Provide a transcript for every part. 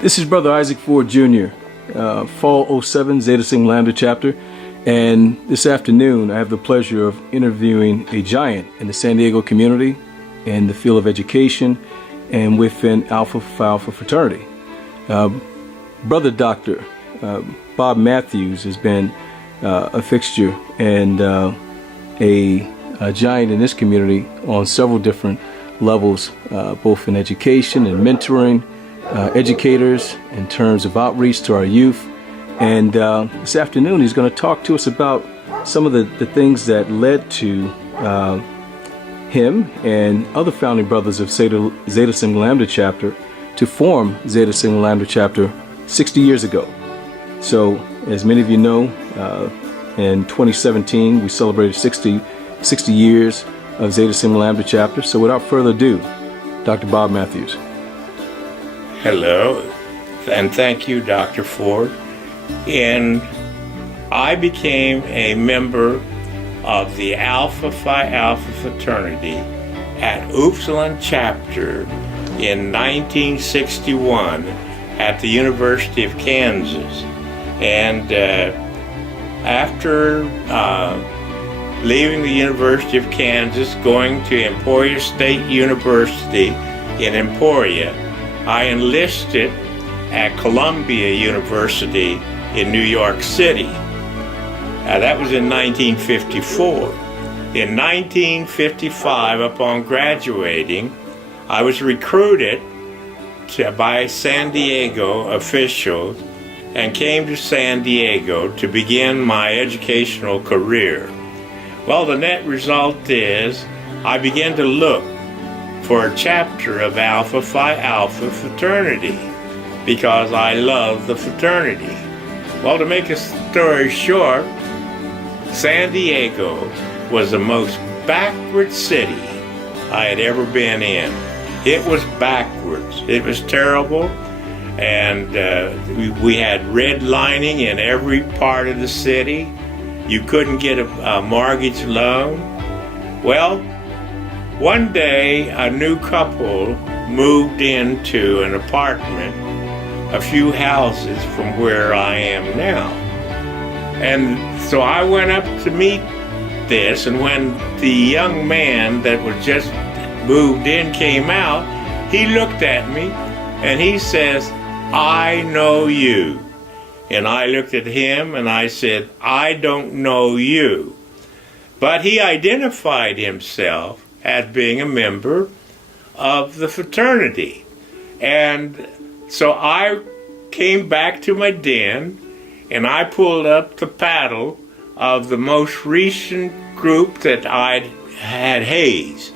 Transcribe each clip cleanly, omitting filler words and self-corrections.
This is Brother Isaac Ford Jr., Fall '07 Zeta Sigma Lambda chapter, and this afternoon I have the pleasure of interviewing a giant in the San Diego community in the field of education and within Alpha Phi Alpha fraternity. Brother Dr. Bob Matthews has been a fixture and a giant in this community on several different levels, both in education and mentoring educators in terms of outreach to our youth. And this afternoon he's going to talk to us about some of the things that led to him and other founding brothers of Zeta Sigma Lambda chapter to form Zeta Sigma Lambda chapter 60 years ago. So, as many of you know, in 2017 we celebrated 60 years of Zeta Sigma Lambda chapter. So without further ado, Dr. Bob Matthews. Hello, and thank you, Dr. Ford. And I became a member of the Alpha Phi Alpha fraternity at Upsilon chapter in 1961 at the University of Kansas. And after leaving the University of Kansas, going to Emporia State University in Emporia, I enlisted at Columbia University in New York City. That was in 1954. In 1955, upon graduating, I was recruited by San Diego officials and came to San Diego to begin my educational career. Well, the net result is I began to look for a chapter of Alpha Phi Alpha fraternity because I love the fraternity. Well, to make a story short, San Diego was the most backward city I had ever been in. It was backwards. It was terrible. And we had redlining in every part of the city. You couldn't get a mortgage loan. Well, one day a new couple moved into an apartment a few houses from where I am now. And so I went up to meet this, and when the young man that was just moved in came out, he looked at me and he says, "I know you." And I looked at him and I said, "I don't know you." But he identified himself as being a member of the fraternity. And so I came back to my den and I pulled up the paddle of the most recent group that I'd had hazed.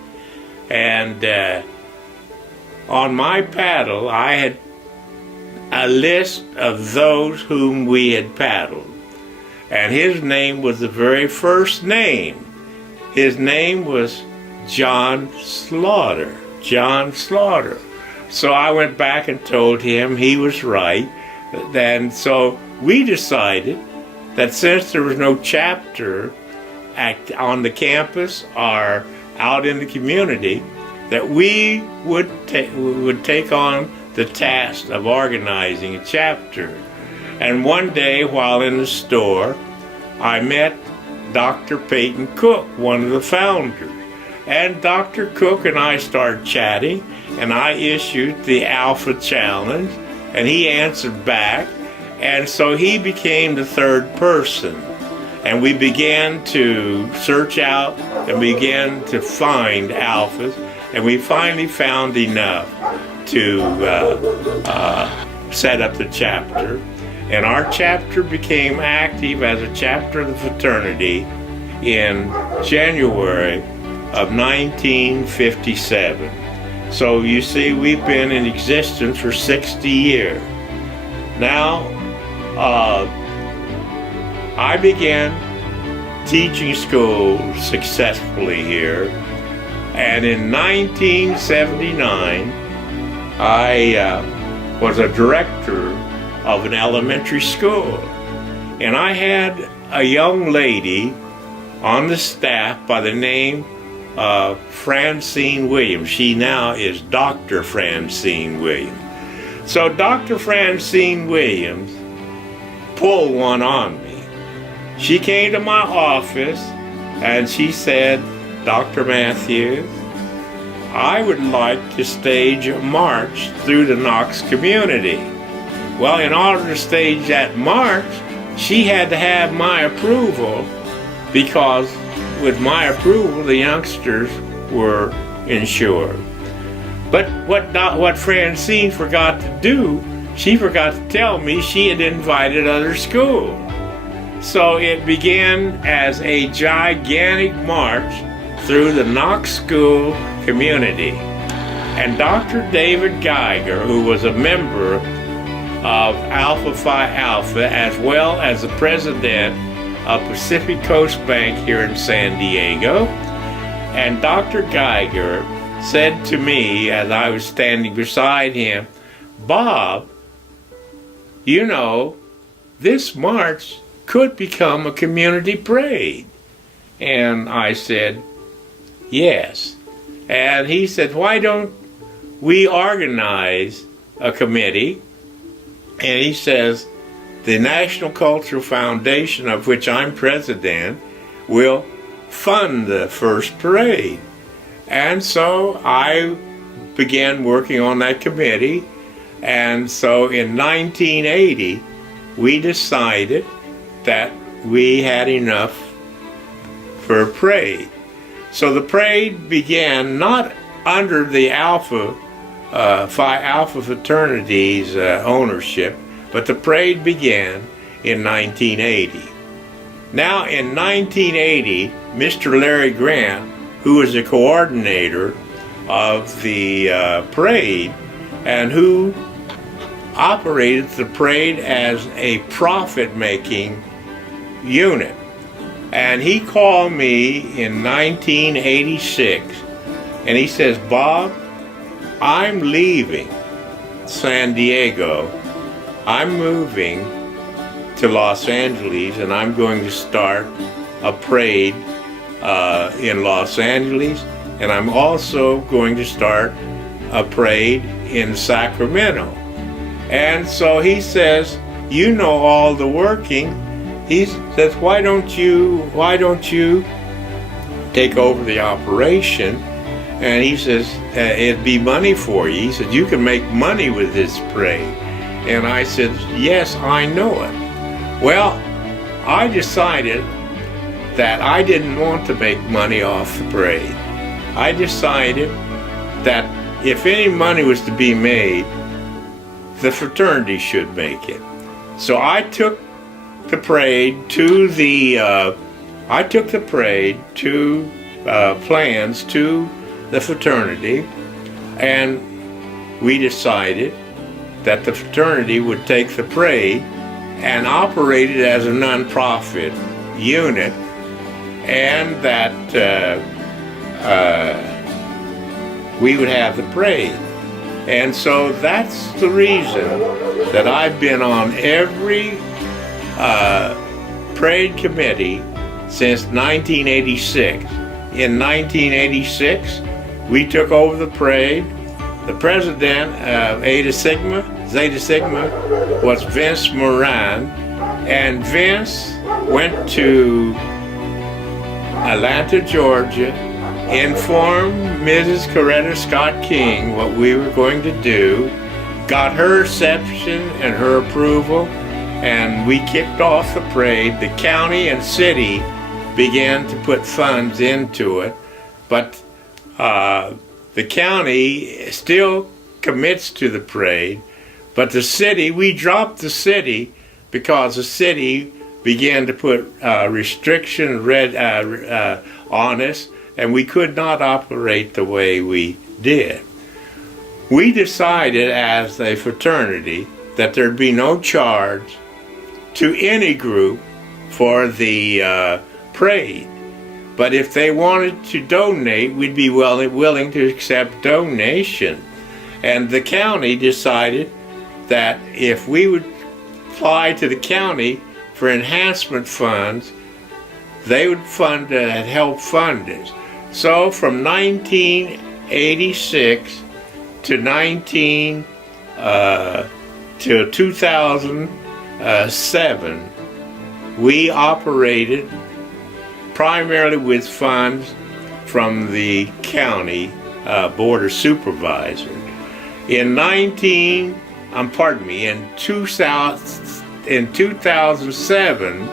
And on my paddle I had a list of those whom we had paddled. And his name was the very first name. His name was John Slaughter. John Slaughter. So I went back and told him he was right. And so we decided that since there was no chapter on the campus or out in the community, that we would take on the task of organizing a chapter. And one day while in the store, I met Dr. Peyton Cook, one of the founders. And Dr. Cook and I started chatting, and I issued the Alpha Challenge, and he answered back. And so he became the third person. And we began to search out and began to find alphas, and we finally found enough to set up the chapter. And our chapter became active as a chapter of the fraternity in January of 1957. So you see, we've been in existence for 60 years. Now, I began teaching school successfully here, and in 1979, I was a director of an elementary school. And I had a young lady on the staff by the name of Francine Williams. She now is Dr. Francine Williams. So Dr. Francine Williams pulled one on me. She came to my office and she said, Dr. Matthews, I would like to stage a march through the Knox community. Well, in order to stage that march, she had to have my approval, because with my approval, the youngsters were insured. But what Francine forgot to do, she forgot to tell me she had invited other schools. So it began as a gigantic march through the Knox school community. And Dr. David Geiger, who was a member of Alpha Phi Alpha, as well as the president of Pacific Coast Bank here in San Diego, and Dr. Geiger said to me as I was standing beside him, Bob, you know, this march could become a community parade. And I said, yes. And he said, why don't we organize a committee? And he says, the National Cultural Foundation, of which I'm president, will fund the first parade. And so I began working on that committee. And so in 1980, we decided that we had enough for a parade. So the parade began not under the Phi Alpha fraternity's ownership, but the parade began in 1980. Now in 1980, Mr. Larry Grant, who was the coordinator of the parade and who operated the parade as a profit-making unit. And he called me in 1986 and he says, Bob, I'm leaving San Diego. I'm moving to Los Angeles and I'm going to start a parade in Los Angeles, and I'm also going to start a parade in Sacramento. And so he says, you know all the working. He says, why don't you take over the operation? And he says, it'd be money for you. He said, you can make money with this parade. And I said, yes, I know it. Well, I decided that I didn't want to make money off the parade. I decided that if any money was to be made, the fraternity should make it. So I took the parade to plans to the fraternity, and we decided that the fraternity would take the parade and operate it as a nonprofit unit, and that we would have the parade. And so that's the reason that I've been on every parade committee since 1986. In 1986, we took over the parade. The president of Zeta Sigma was Vince Moran, and Vince went to Atlanta, Georgia, informed Mrs. Coretta Scott King what we were going to do, got her reception and her approval, and we kicked off the parade. The county and city began to put funds into it, but the county still commits to the parade, but the city, we dropped the city because the city began to put restrictions on us, and we could not operate the way we did. We decided as a fraternity that there'd be no charge to any group for the parade. But if they wanted to donate, we'd be willing to accept donation. And the county decided that if we would apply to the county for enhancement funds, they would help fund it. So from 1986 to 19 till 2007, we operated primarily with funds from the county board of supervisors. In 2007,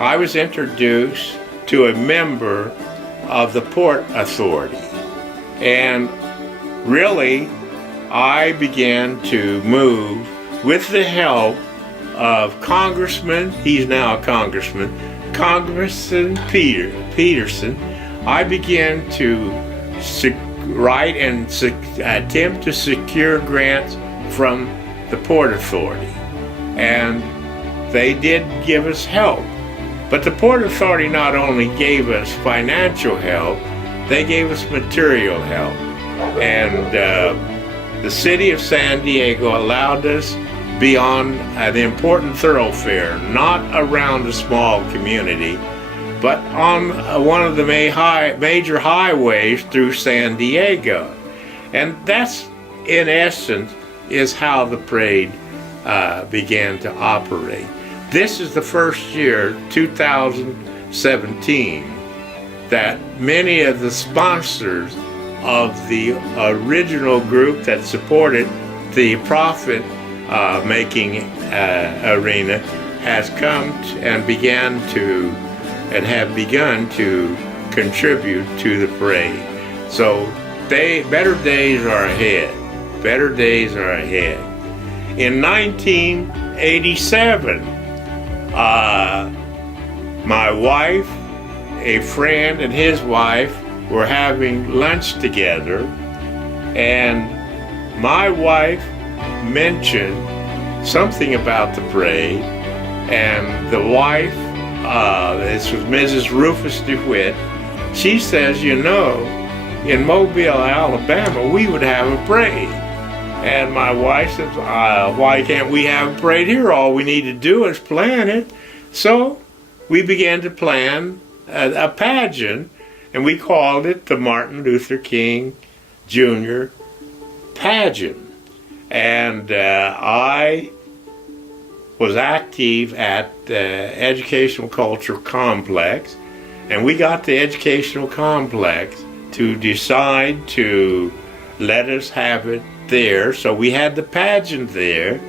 I was introduced to a member of the Port Authority, and really I began to move with the help of he's now a Congressman Peterson. I began to write and attempt to secure grants from the Port Authority, and they did give us help. But the Port Authority not only gave us financial help, they gave us material help. And the city of San Diego allowed us be on an important thoroughfare, not around a small community, but on one of the major highways through San Diego. And that's, in essence, is how the parade began to operate. This is the first year, 2017, that many of the sponsors of the original group that supported the profit making arena has come and have begun to contribute to the parade. So better days are ahead. Better days are ahead. In 1987, my wife, a friend, and his wife were having lunch together, and my wife mentioned something about the parade, and the wife, this was Mrs. Rufus DeWitt, she says, in Mobile, Alabama, we would have a parade. And my wife says, why can't we have a parade here? All we need to do is plan it. So we began to plan a pageant, and we called it the Martin Luther King Jr. pageant. And I was active at the Educational Cultural Complex, and we got the Educational Complex to decide to let us have it there. So we had the pageant there,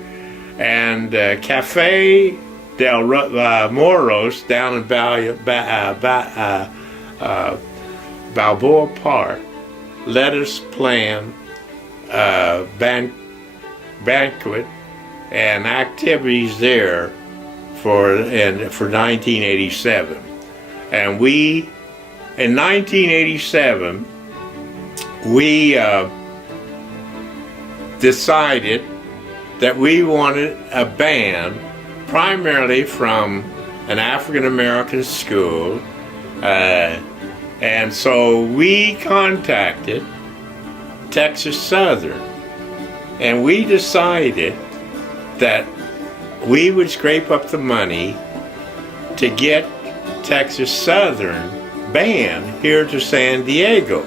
and Cafe del Moros down in Balboa Park let us plan banquet and activities there for 1987. And in 1987, we decided that we wanted a band primarily from an African American school, and so we contacted Texas Southern, and we decided that we would scrape up the money to get Texas Southern band here to San Diego.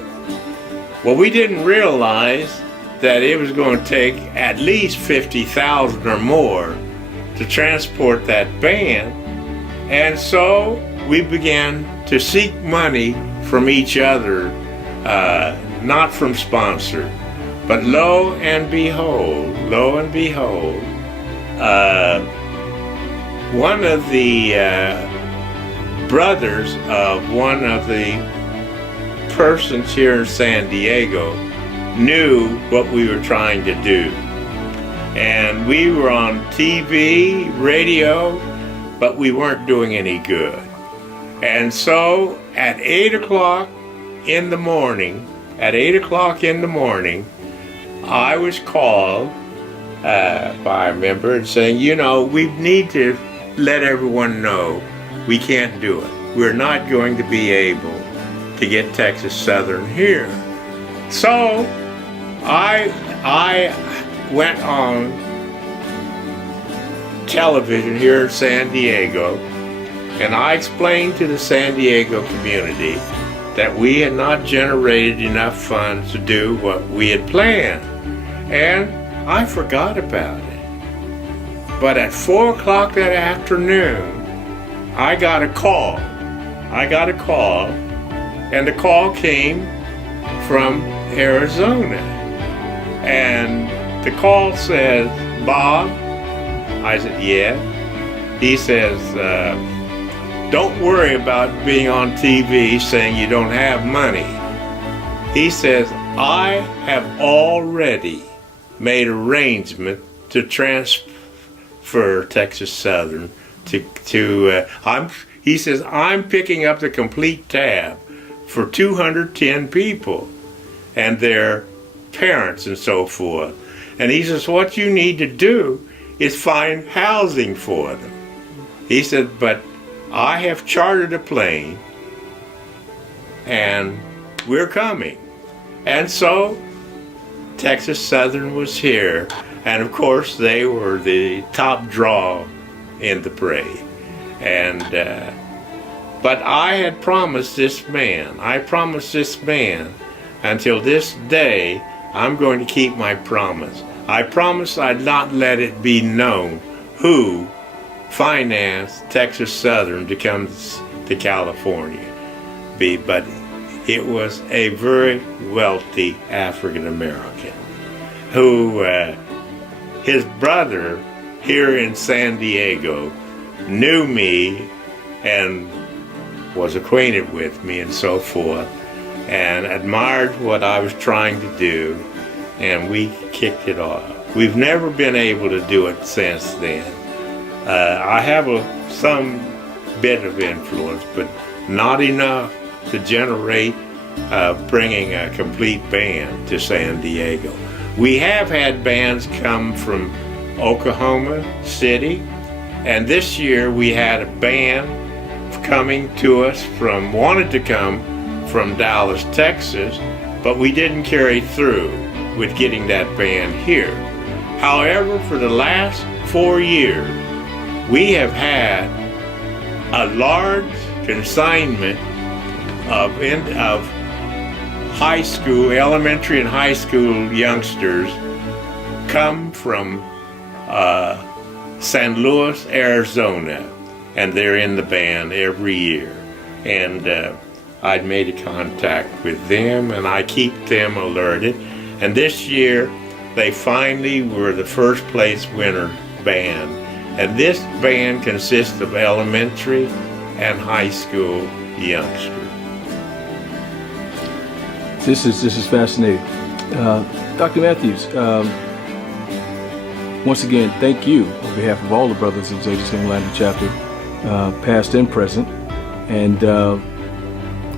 Well, we didn't realize that it was going to take at least $50,000 or more to transport that band, and so we began to seek money from each other, not from sponsors. But lo and behold, one of the brothers of one of the persons here in San Diego knew what we were trying to do. And we were on TV, radio, but we weren't doing any good. And so at 8 o'clock in the morning, I was called by a member and saying, we need to let everyone know we can't do it. We're not going to be able to get Texas Southern here. So I went on television here in San Diego, and I explained to the San Diego community that we had not generated enough funds to do what we had planned. And I forgot about it. But at 4 o'clock that afternoon, I got a call. And the call came from Arizona. And the call says, "Bob." I said, "Yeah." He says, "Don't worry about being on TV saying you don't have money." He says, "I have already made arrangement to transfer Texas Southern he says, "I'm picking up the complete tab for 210 people and their parents and so forth." And he says, "What you need to do is find housing for them." He said, "But I have chartered a plane and we're coming." And so Texas Southern was here, and of course they were the top draw in the parade. And but I had promised this man, until this day, I'm going to keep my promise. I promised I'd not let it be known who financed Texas Southern to come to California. But it was a very wealthy African American who, his brother here in San Diego knew me and was acquainted with me and so forth, and admired what I was trying to do, and we kicked it off. We've never been able to do it since then. I have some bit of influence, but not enough to generate bringing a complete band to San Diego. We have had bands come from Oklahoma City, and this year we had a band coming to us wanted to come from Dallas, Texas, but we didn't carry through with getting that band here. However, for the last 4 years, we have had a large consignment of high school, elementary and high school youngsters come from San Luis, Arizona, and they're in the band every year. And I'd made a contact with them, and I keep them alerted. And this year, they finally were the first place winner band. And this band consists of elementary and high school youngsters. This is fascinating. Dr. Matthews, once again, thank you on behalf of all the brothers of ZSL Landry Chapter, past and present. And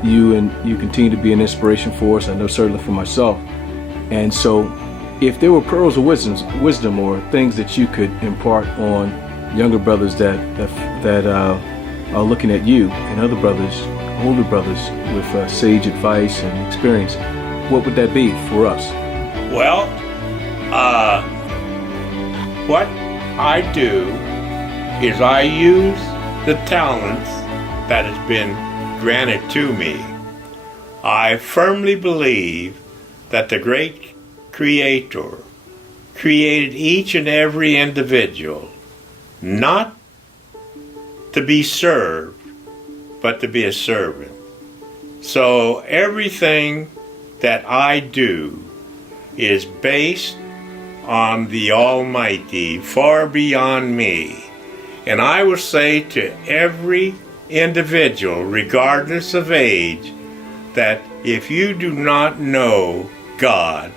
you continue to be an inspiration for us, I know certainly for myself. And so if there were pearls of wisdom or things that you could impart on younger brothers that are looking at you and other brothers, older brothers with sage advice and experience, what would that be for us? Well, what I do is I use the talents that has been granted to me. I firmly believe that the great Creator created each and every individual not to be served, but to be a servant. So everything that I do is based on the Almighty, far beyond me. And I will say to every individual, regardless of age, that if you do not know God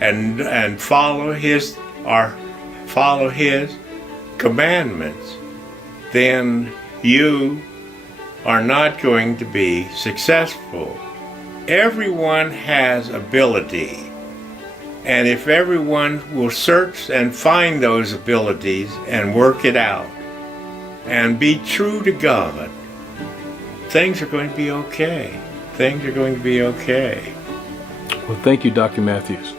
and follow His commandments, then you are not going to be successful. Everyone has ability, and if everyone will search and find those abilities and work it out and be true to God, things are going to be okay. Things are going to be okay. Well, thank you, Dr. Matthews.